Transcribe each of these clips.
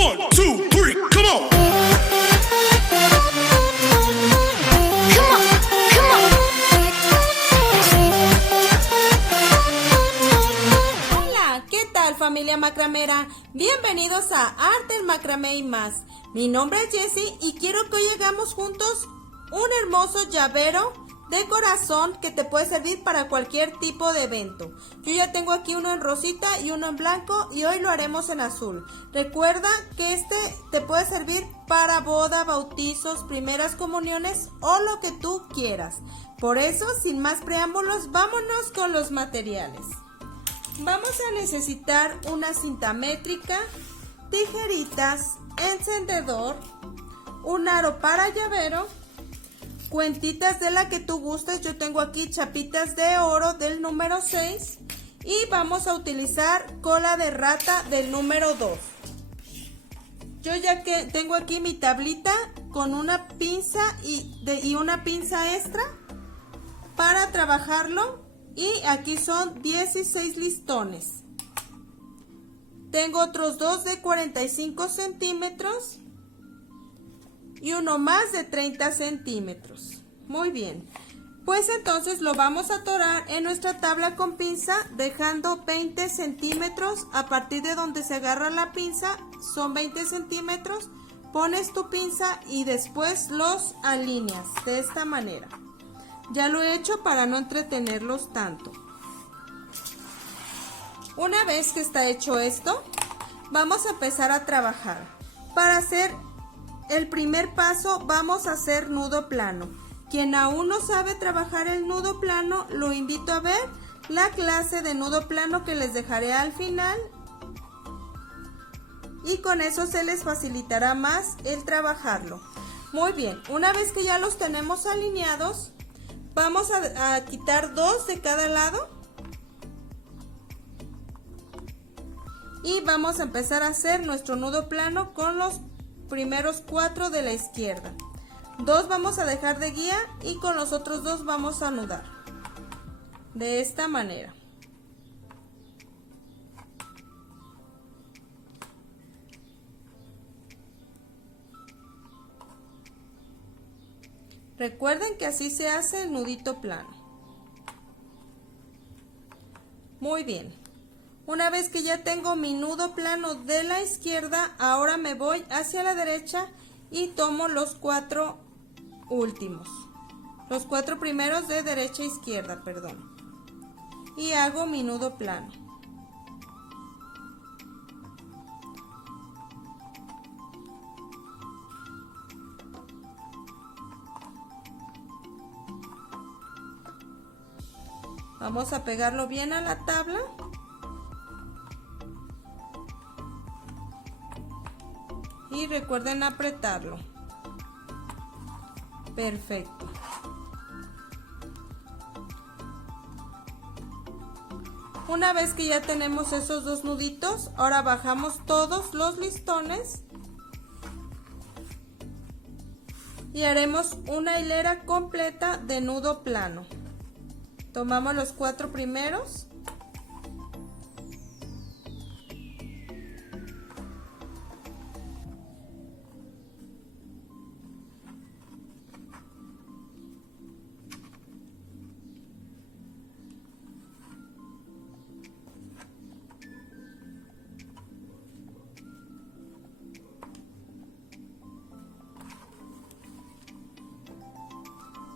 One, two, three, come on. Come on, come on. Hola, ¿qué tal familia macramera? Bienvenidos a Arte en Macramé y más. Mi nombre es Jessie y quiero que hoy hagamos juntos un hermoso llavero de corazón que te puede servir para cualquier tipo de evento. Yo ya tengo aquí uno en rosita y uno en blanco y hoy lo haremos en azul. Recuerda que este te puede servir para boda, bautizos, primeras comuniones o lo que tú quieras. Por eso, sin más preámbulos, vámonos con los materiales. Vamos a necesitar una cinta métrica, tijeritas, encendedor, un aro para llavero, cuentitas de la que tú gustes. Yo tengo aquí chapitas de oro del número 6 y vamos a utilizar cola de rata del número 2. Yo ya que tengo aquí mi tablita con una pinza y una pinza extra para trabajarlo, y aquí son 16 listones. Tengo otros dos de 45 centímetros y uno más de 30 centímetros. Muy bien, pues entonces lo vamos a atorar en nuestra tabla con pinza, dejando 20 centímetros a partir de donde se agarra la pinza. Son 20 centímetros, pones tu pinza y después los alineas de esta manera. Ya lo he hecho para no entretenerlos tanto. Una vez que está hecho esto, vamos a empezar a trabajar. Para hacer el primer paso vamos a hacer nudo plano. Quien aún no sabe trabajar el nudo plano, lo invito a ver la clase de nudo plano que les dejaré al final, y con eso se les facilitará más el trabajarlo. Muy bien, una vez que ya los tenemos alineados, vamos a quitar dos de cada lado y vamos a empezar a hacer nuestro nudo plano con los primeros 4 de la izquierda. 2 vamos a dejar de guía y con los otros 2 vamos a anudar de esta manera. Recuerden que así se hace el nudito plano. Muy bien. Una vez que ya tengo mi nudo plano de la izquierda, ahora me voy hacia la derecha y tomo los 4 últimos. Los 4 primeros de derecha a izquierda, perdón. Y hago mi nudo plano. Vamos a pegarlo bien a la tabla. Y recuerden apretarlo. Perfecto. Una vez que ya tenemos esos dos nuditos, ahora bajamos todos los listones y haremos una hilera completa de nudo plano. Tomamos los 4 primeros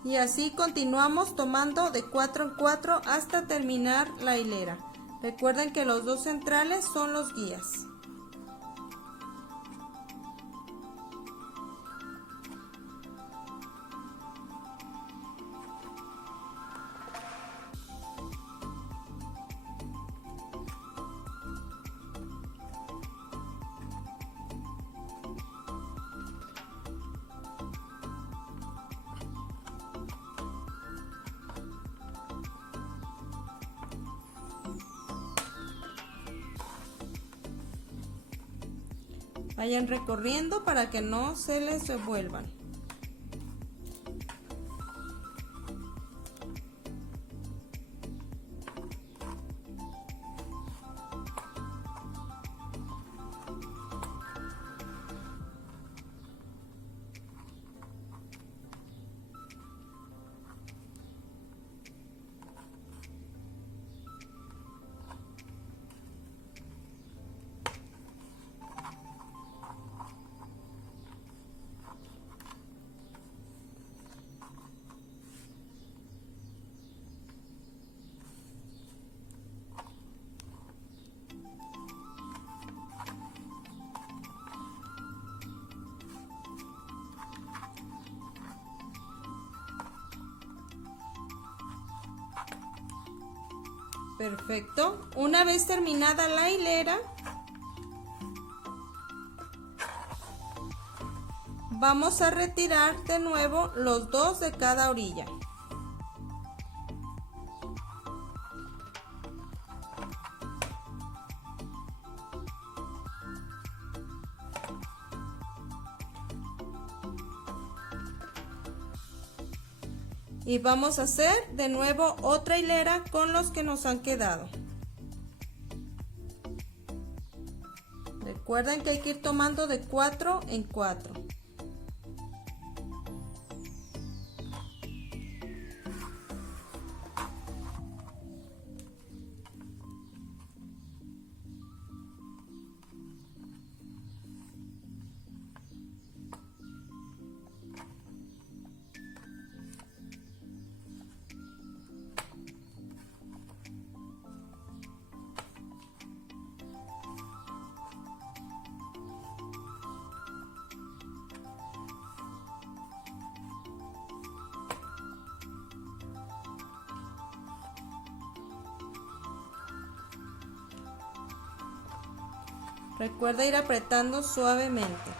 y así continuamos tomando de 4 en 4 hasta terminar la hilera. Recuerden que los dos centrales son los guías. Vayan recorriendo para que no se les revuelvan. Perfecto. Una vez terminada la hilera, vamos a retirar de nuevo los dos de cada orilla. Y vamos a hacer de nuevo otra hilera con los que nos han quedado. Recuerden que hay que ir tomando de 4 en 4. Recuerda ir apretando suavemente.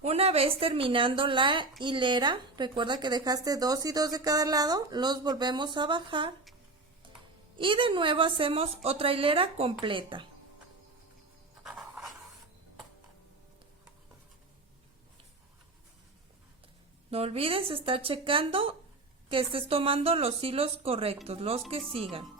Una vez terminando la hilera, recuerda que dejaste 2 y 2 de cada lado, los volvemos a bajar y de nuevo hacemos otra hilera completa. No olvides estar checando que estés tomando los hilos correctos, los que sigan.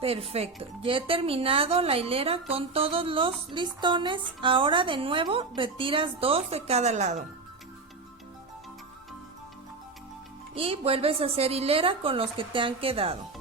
Perfecto, ya he terminado la hilera con todos los listones. Ahora de nuevo retiras 2 de cada lado y vuelves a hacer hilera con los que te han quedado.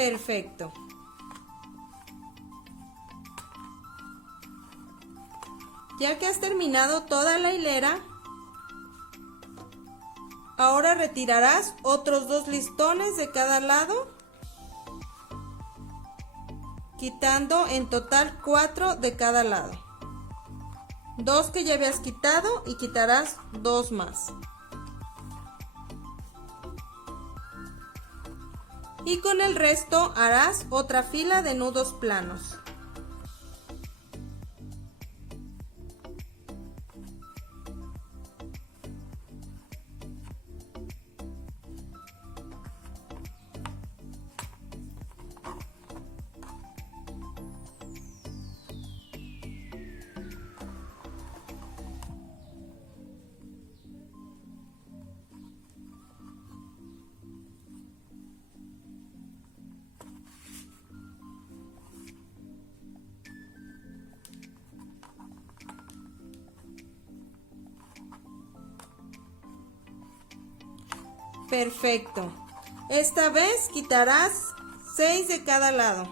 Perfecto. Ya que has terminado toda la hilera, ahora retirarás otros 2 listones de cada lado, quitando en total 4 de cada lado. 2 que ya habías quitado y quitarás 2 más. Y con el resto harás otra fila de nudos planos. Perfecto. Esta vez quitarás 6 de cada lado.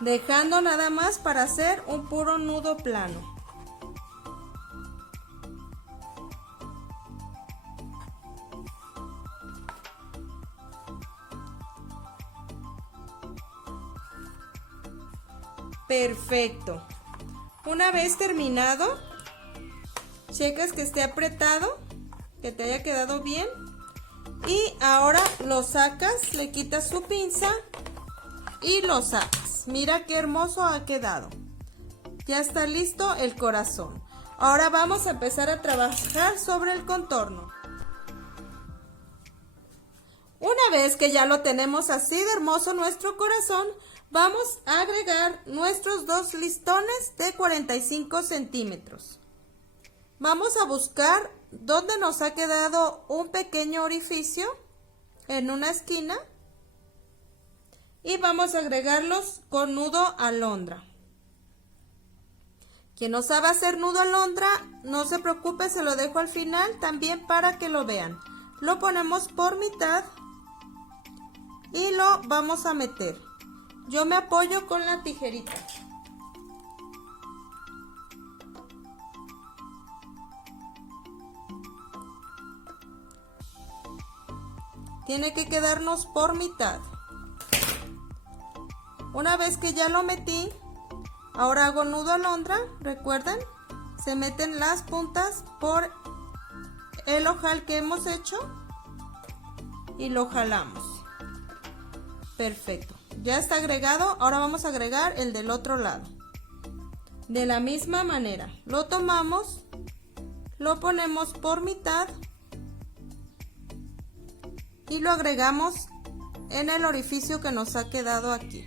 Dejando nada más para hacer un puro nudo plano. Perfecto. Una vez terminado, checas que esté apretado, que te haya quedado bien. Y ahora lo sacas, le quitas su pinza y lo sacas. Mira qué hermoso ha quedado. Ya está listo el corazón. Ahora vamos a empezar a trabajar sobre el contorno. Una vez que ya lo tenemos así de hermoso nuestro corazón, vamos a agregar nuestros 2 listones de 45 centímetros. Vamos a buscar donde nos ha quedado un pequeño orificio en una esquina y vamos a agregarlos con nudo alondra. Quien no sabe hacer nudo alondra, no se preocupe, se lo dejo al final también para que lo vean. Lo ponemos por mitad y lo vamos a meter. Yo me apoyo con la tijerita. Tiene que quedarnos por mitad. Una vez que ya lo metí, ahora hago nudo alondra. Recuerden, se meten las puntas por el ojal que hemos hecho y lo jalamos. Perfecto. Ya está agregado, ahora vamos a agregar el del otro lado. De la misma manera, lo tomamos, lo ponemos por mitad y lo agregamos en el orificio que nos ha quedado aquí.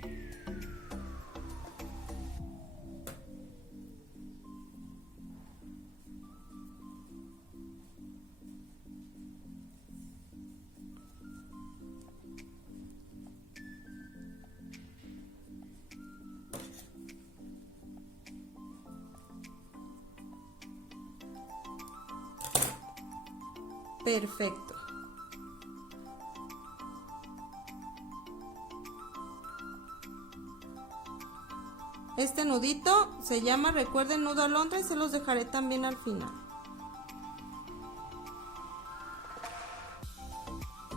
Perfecto. Este nudito se llama, recuerden, nudo alondra y se los dejaré también al final.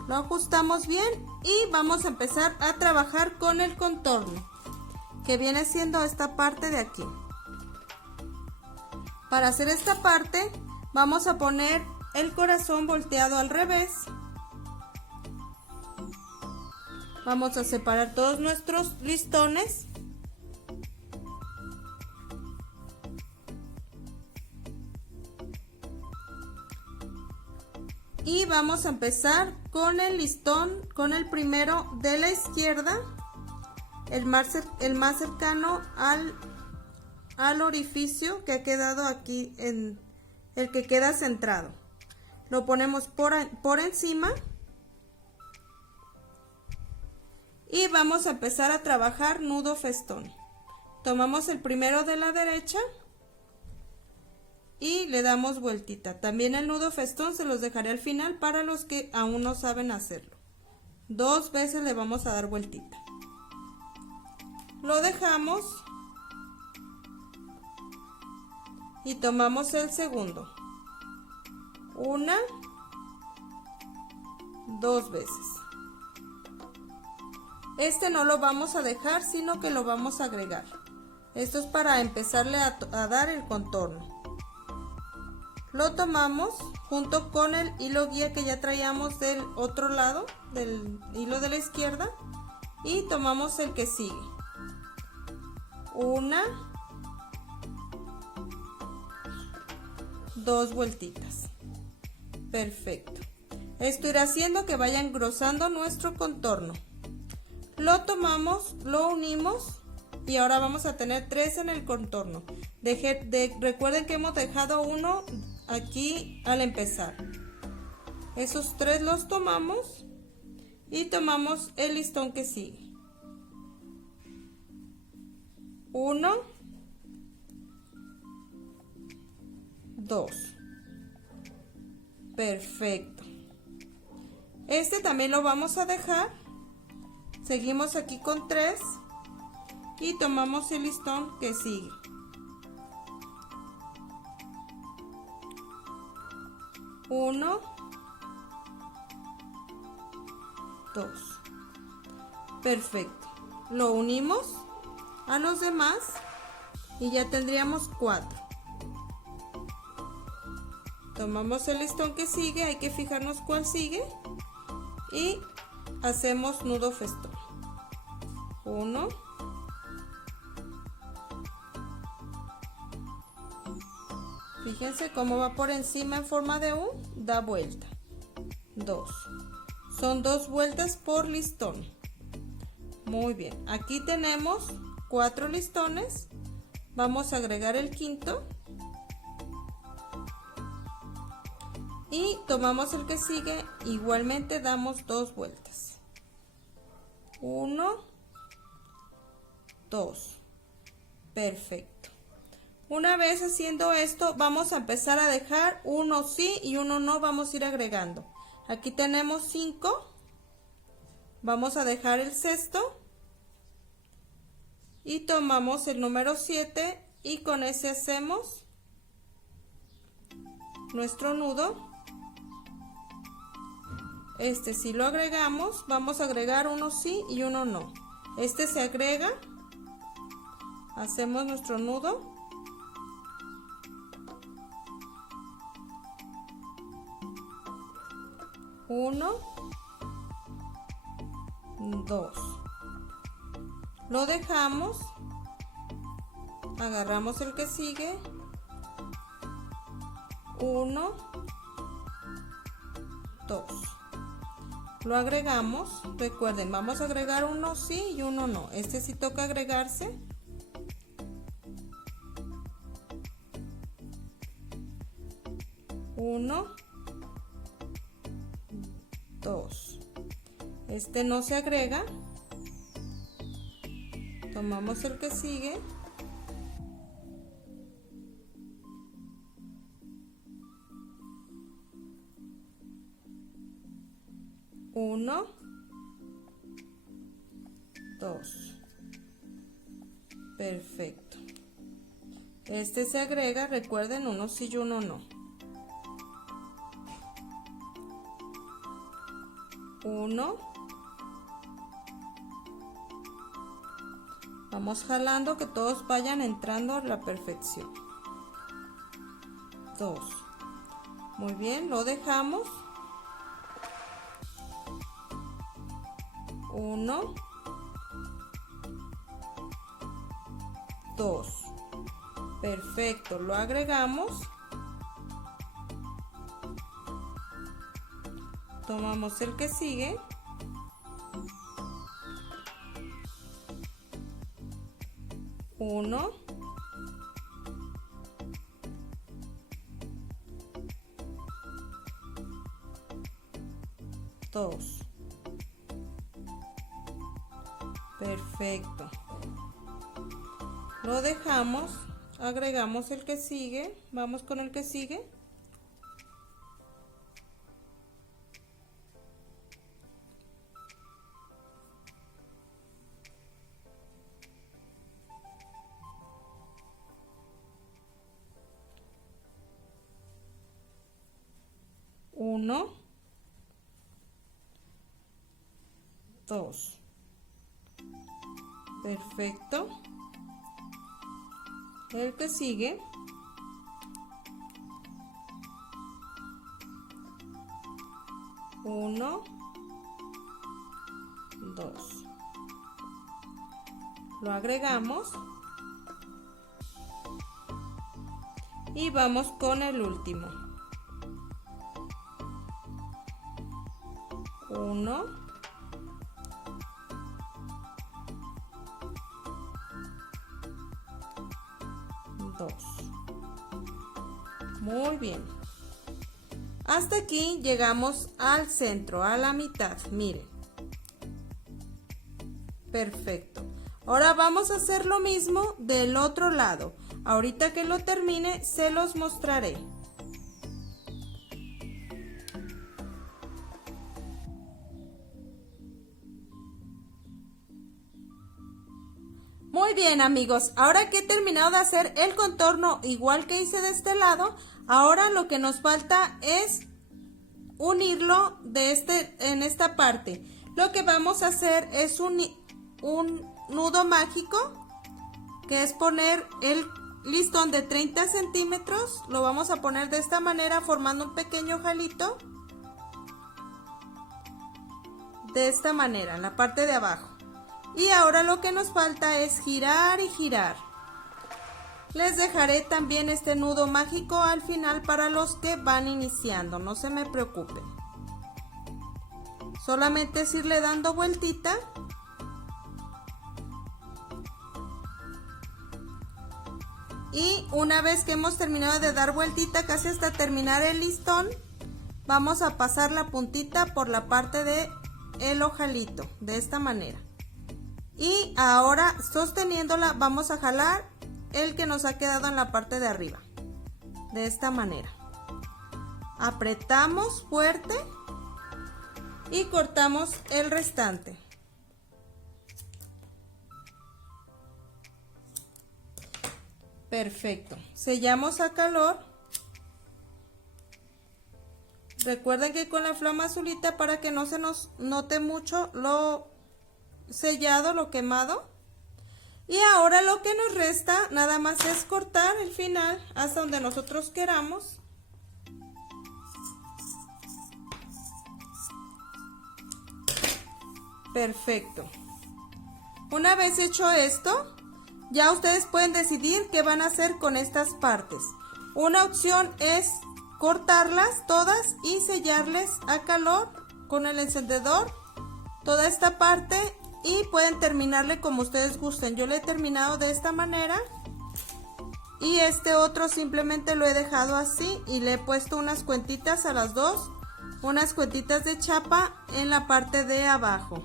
Lo ajustamos bien y vamos a empezar a trabajar con el contorno, que viene siendo esta parte de aquí. Para hacer esta parte vamos a poner el corazón volteado al revés. Vamos a separar todos nuestros listones. Y vamos a empezar con el listón, con el primero de la izquierda, el más cercano al orificio que ha quedado aquí, en el que queda centrado. Lo ponemos por encima y vamos a empezar a trabajar nudo festón. tomamos el primero de la derecha y le damos vueltita. También el nudo festón se los dejaré al final para los que aún no saben hacerlo. 2 veces le vamos a dar vueltita. Lo dejamos y tomamos el segundo. 1, 2 veces. Este no lo vamos a dejar, sino que lo vamos a agregar. Esto es para empezarle a dar el contorno. Lo tomamos junto con el hilo guía que ya traíamos del otro lado, del hilo de la izquierda, y tomamos el que sigue. 1, 2 vueltitas. Perfecto. Esto irá haciendo que vaya engrosando nuestro contorno. Lo tomamos, lo unimos y ahora vamos a tener 3 en el contorno. Recuerden que hemos dejado uno aquí al empezar. Esos 3 los tomamos y tomamos el listón que sigue. 1, 2. Perfecto. Este también lo vamos a dejar. Seguimos aquí con 3 y tomamos el listón que sigue. 1, 2. Perfecto. Lo unimos a los demás y ya tendríamos 4. Tomamos el listón que sigue, hay que fijarnos cuál sigue y hacemos nudo festón. 1, fíjense cómo va por encima en forma de U, da vuelta. 2, son 2 vueltas por listón. Muy bien, aquí tenemos 4 listones. Vamos a agregar el quinto y tomamos el que sigue, igualmente damos 2 vueltas. 1, 2. Perfecto. Una vez haciendo esto, vamos a empezar a dejar uno sí y uno no, vamos a ir agregando. Aquí tenemos 5, vamos a dejar el sexto y tomamos el número 7 y con ese hacemos nuestro nudo. Este si lo agregamos, vamos a agregar uno sí y uno no. Este se agrega, hacemos nuestro nudo. Uno, 2. Lo dejamos, agarramos el que sigue. 1, 2. Lo agregamos, recuerden, vamos a agregar uno sí y uno no. Este sí toca agregarse. Uno, 2. Este no se agrega. Tomamos el que sigue. 1, 2. Perfecto. Este se agrega, recuerden, uno sí y uno no. 1. Vamos jalando que todos vayan entrando a la perfección. 2. Muy bien, lo dejamos. 1, 2. Perfecto, lo agregamos. Tomamos el que sigue. 1, 2. Perfecto. Lo dejamos, agregamos el que sigue, vamos con el que sigue. Uno, dos. Perfecto. El que sigue. Uno, dos. Lo agregamos. Y vamos con el último. Uno, dos. Muy bien. Hasta aquí llegamos al centro, a la mitad. Miren. Perfecto. Ahora vamos a hacer lo mismo del otro lado. Ahorita que lo termine, se los mostraré. Muy bien, amigos, ahora que he terminado de hacer el contorno igual que hice de este lado, ahora lo que nos falta es unirlo en esta parte. Lo que vamos a hacer es un nudo mágico, que es poner el listón de 30 centímetros, lo vamos a poner de esta manera formando un pequeño jalito, de esta manera, en la parte de abajo. Y ahora lo que nos falta es girar y girar. Les dejaré también este nudo mágico al final para los que van iniciando, no se me preocupen. Solamente es irle dando vueltita. Y una vez que hemos terminado de dar vueltita, casi hasta terminar el listón, vamos a pasar la puntita por la parte de el ojalito, de esta manera. Y ahora sosteniéndola vamos a jalar el que nos ha quedado en la parte de arriba, de esta manera. Apretamos fuerte y cortamos el restante. Perfecto. Sellamos a calor. Recuerden que con la flama azulita, para que no se nos note mucho lo sellado, lo quemado. Y ahora lo que nos resta nada más es cortar el final hasta donde nosotros queramos. Perfecto. Una vez hecho esto, ya ustedes pueden decidir qué van a hacer con estas partes. Una opción es cortarlas todas y sellarles a calor con el encendedor toda esta parte, y pueden terminarle como ustedes gusten. Yo le he terminado de esta manera, y este otro simplemente lo he dejado así y le he puesto unas cuentitas a las dos, unas cuentitas de chapa en la parte de abajo.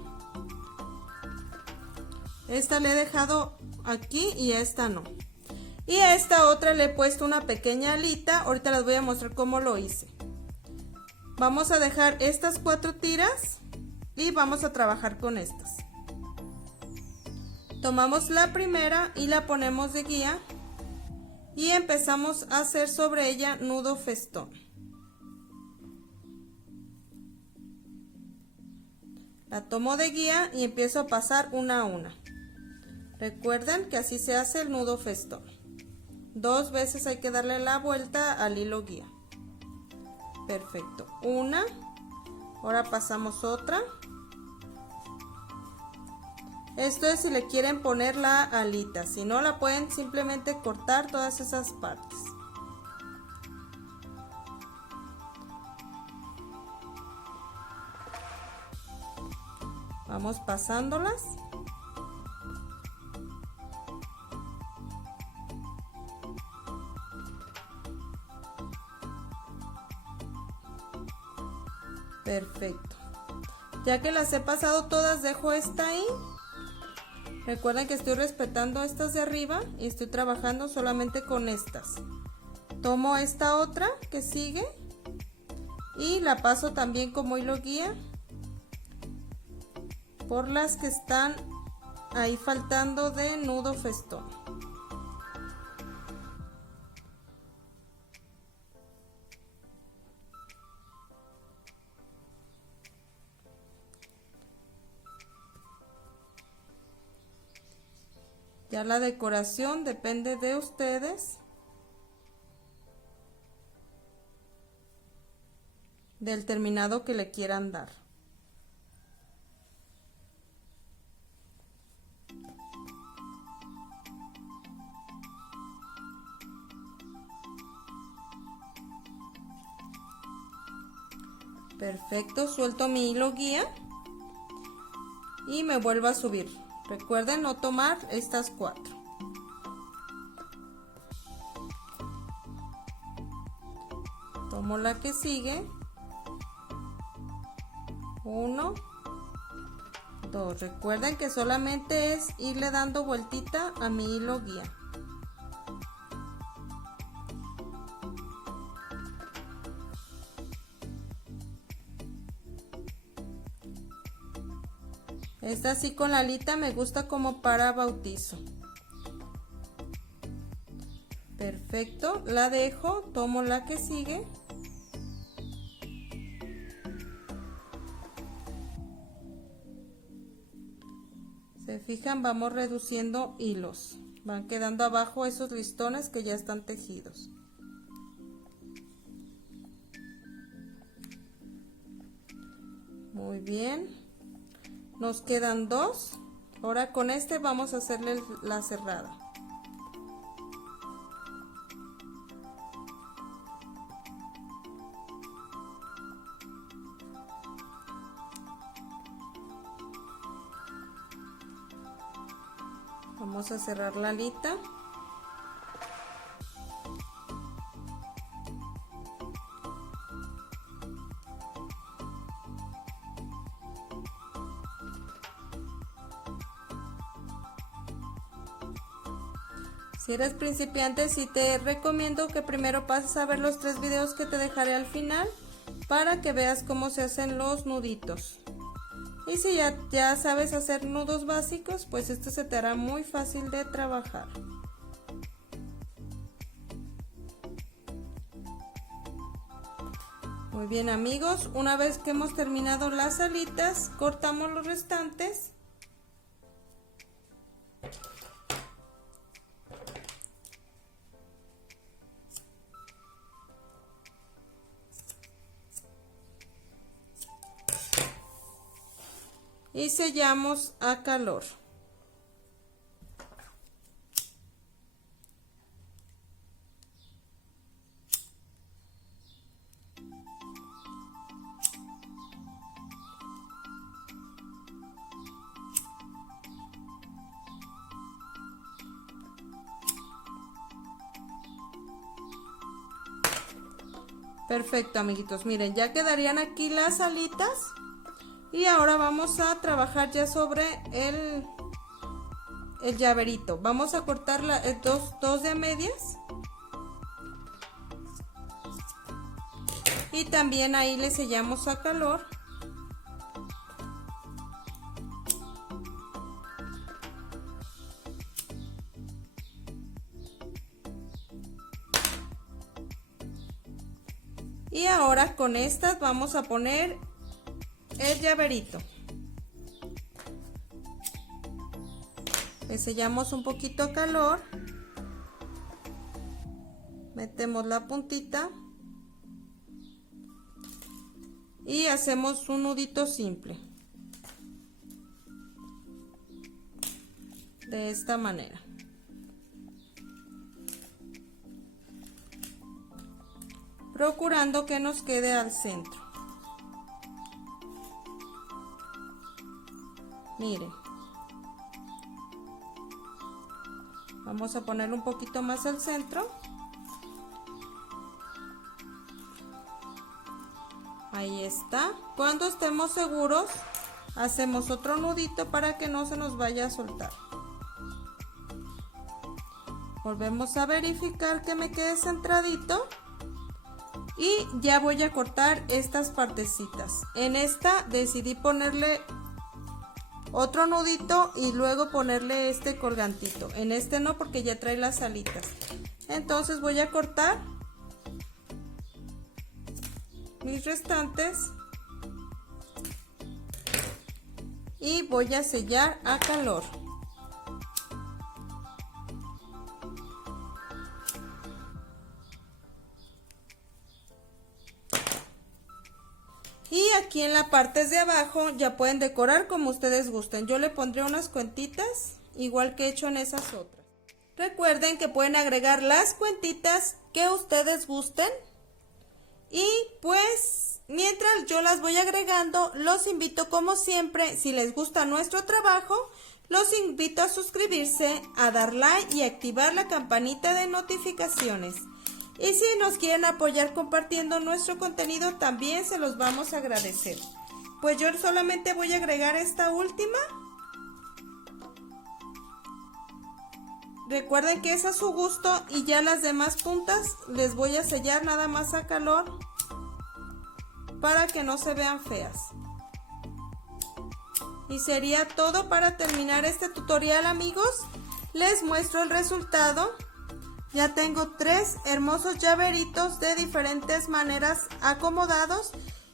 Esta le he dejado aquí y esta no. Y a esta otra le he puesto una pequeña alita. Ahorita les voy a mostrar cómo lo hice. Vamos a dejar estas 4 tiras y vamos a trabajar con estas. Tomamos la primera y la ponemos de guía y empezamos a hacer sobre ella nudo festón. La tomo de guía y empiezo a pasar una a una. Recuerden que así se hace el nudo festón. 2 veces hay que darle la vuelta al hilo guía. Perfecto. Una. Ahora pasamos otra. Esto es si le quieren poner la alita. Si no, la pueden simplemente cortar todas esas partes. Vamos pasándolas. Perfecto. Ya que las he pasado todas, dejo esta ahí Recuerden que estoy respetando estas de arriba y estoy trabajando solamente con estas. Tomo esta otra que sigue y la paso también como hilo guía por las que están ahí faltando de nudo festón. Ya la decoración depende de ustedes, del terminado que le quieran dar. Perfecto, suelto mi hilo guía y me vuelvo a subir. Recuerden no tomar estas 4. Tomo la que sigue. 1, 2. Recuerden que solamente es irle dando vueltita a mi hilo guía. Esta así con la alita me gusta como para bautizo. Perfecto, la dejo, tomo la que sigue. Se fijan, vamos reduciendo hilos. Van quedando abajo esos listones que ya están tejidos. Muy bien. Nos quedan 2. Ahora con este vamos a hacerle la cerrada. Vamos a cerrar la alita. Si eres principiante, sí te recomiendo que primero pases a ver los 3 videos que te dejaré al final para que veas cómo se hacen los nuditos. Y si ya sabes hacer nudos básicos, pues esto se te hará muy fácil de trabajar. Muy bien amigos, una vez que hemos terminado las alitas, cortamos los restantes. Y sellamos a calor. Perfecto amiguitos, miren, ya quedarían aquí las alitas. Y ahora vamos a trabajar ya sobre el llaverito. Vamos a cortar dos de a medias. Y también ahí le sellamos a calor. Y ahora con estas vamos a poner el llaverito. Le sellamos un poquito a calor. Metemos la puntita. Y hacemos un nudito simple. De esta manera. Procurando que nos quede al centro. Miren, vamos a ponerlo un poquito más al centro. Ahí está. Cuando estemos seguros, hacemos otro nudito para que no se nos vaya a soltar. Volvemos a verificar que me quede centradito. Y ya voy a cortar estas partecitas. En esta decidí ponerle otro nudito y luego ponerle este colgantito. En este no, porque ya trae las alitas. Entonces voy a cortar mis restantes y voy a sellar a calor. Y aquí en la parte de abajo ya pueden decorar como ustedes gusten. Yo le pondré unas cuentitas, igual que he hecho en esas otras. Recuerden que pueden agregar las cuentitas que ustedes gusten. Y pues, mientras yo las voy agregando, los invito como siempre, si les gusta nuestro trabajo, los invito a suscribirse, a dar like y activar la campanita de notificaciones. Y si nos quieren apoyar compartiendo nuestro contenido, también se los vamos a agradecer. Pues yo solamente voy a agregar esta última. Recuerden que es a su gusto y ya las demás puntas les voy a sellar nada más a calor para que no se vean feas. Y sería todo para terminar este tutorial, amigos. Les muestro el resultado. Ya tengo 3 hermosos llaveritos de diferentes maneras acomodados.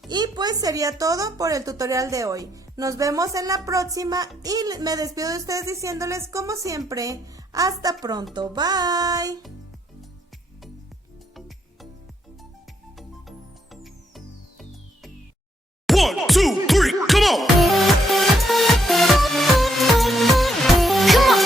Y pues sería todo por el tutorial de hoy. Nos vemos en la próxima y me despido de ustedes diciéndoles como siempre, hasta pronto, bye. One, two.